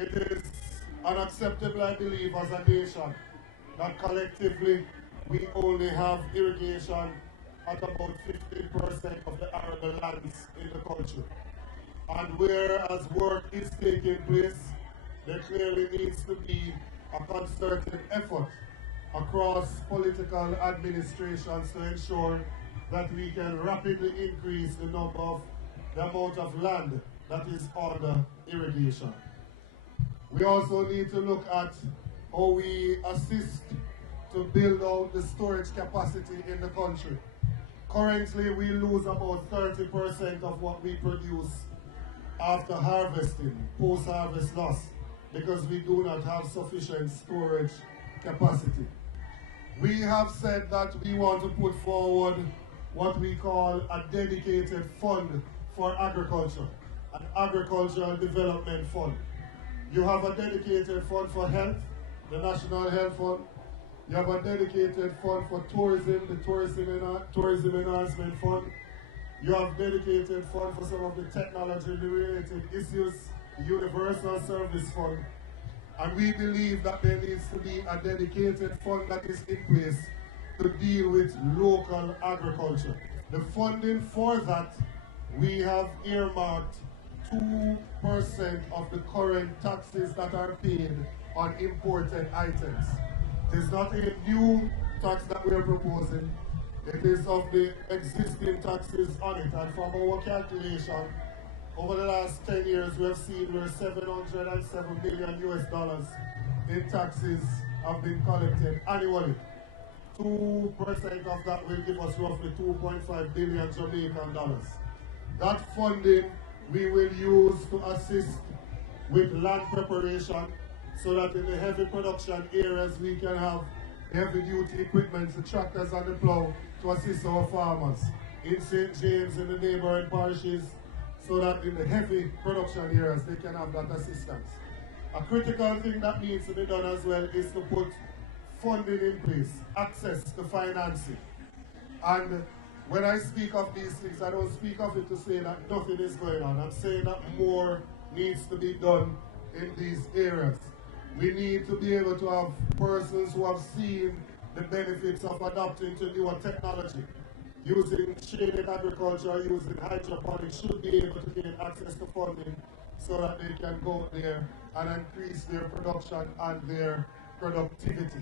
It is unacceptable, I believe, as a nation, that collectively we only have irrigation at about 15% of the arable lands in the country. And whereas work is taking place, there clearly needs to be a concerted effort across political administrations to ensure that we can rapidly increase the amount of land that is under irrigation. We also need to look at how we assist to build out the storage capacity in the country. Currently, we lose about 30% of what we produce after harvesting, post-harvest loss, because we do not have sufficient storage capacity. We have said that we want to put forward what we call a dedicated fund for agriculture, an agricultural development fund. You have a dedicated fund for health, the National Health Fund. You have a dedicated fund for tourism, the Tourism Enhancement Fund. You have dedicated fund for some of the technology-related issues, the Universal Service Fund. And we believe that there needs to be a dedicated fund that is in place to deal with local agriculture. The funding for that, we have earmarked 2% of the current taxes that are paid on imported items. It is not a new tax that we are proposing. It is of the existing taxes on it. And from our calculation, over the last 10 years, we have seen where $707 million US in taxes have been collected annually. 2% of that will give us roughly 2.5 billion Jamaican dollars. That funding we will use to assist with land preparation so that in the heavy production areas we can have heavy duty equipment, the tractors and the plow to assist our farmers. In St. James, in the neighboring parishes, so that in the heavy production areas they can have that assistance. A critical thing that needs to be done as well is to put funding in place, access to financing. And when I speak of these things, I don't speak of it to say that nothing is going on. I'm saying that more needs to be done in these areas. We need to be able to have persons who have seen the benefits of adopting to newer technology. Using shaded agriculture, using hydroponics, should be able to gain access to funding so that they can go there and increase their production and their productivity.